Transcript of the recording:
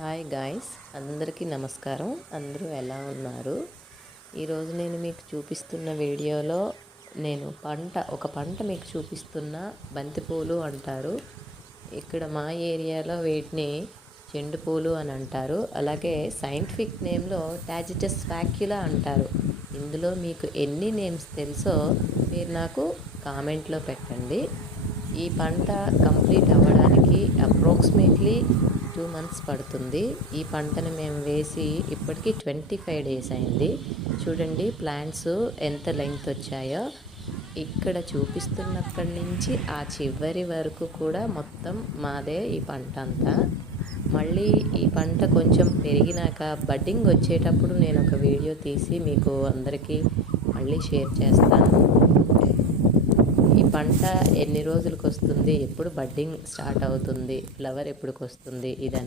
Hi guys, అందరికీ నమస్కారం. అందరూ ఎలా ఉన్నారు? ఈరోజు నేను మీకు చూపిస్తున్న వీడియోలో నేను ఒక పంట మీకు చూపిస్తున్న బంతిపూలు అంటారు. ఇక్కడ మా ఏరియాలో వీటిని చెండు పూలు అని అంటారు. అలాగే సైంటిఫిక్ నేమ్లో టాజిటస్ ఫ్యాక్యులా అంటారు. ఇందులో మీకు ఎన్ని నేమ్స్ తెలుసో మీరు నాకు కామెంట్లో పెట్టండి. ఈ పంట కంప్లీట్ అవ్వడానికి అప్రాక్సిమేట్లీ 2 months పడుతుంది. ఈ పంటను మేము వేసి ఇప్పటికీ 25 days అయింది. చూడండి ప్లాంట్స్ ఎంత లెంగ్త్ వచ్చాయో. ఇక్కడ చూపిస్తున్నక్కడి నుంచి ఆ చివరి వరకు కూడా మొత్తం మాదే ఈ పంట అంతా. మళ్ళీ ఈ పంట కొంచెం పెరిగినాక బడ్డింగ్ వచ్చేటప్పుడు నేను ఒక వీడియో తీసి మీకు అందరికీ మళ్ళీ షేర్ చేస్తాను. ఈ పంట ఎన్ని రోజులకు వస్తుంది, ఎప్పుడు బడ్డింగ్ స్టార్ట్ అవుతుంది, ఫ్లవర్ ఎప్పుడుకి వస్తుంది, ఇదని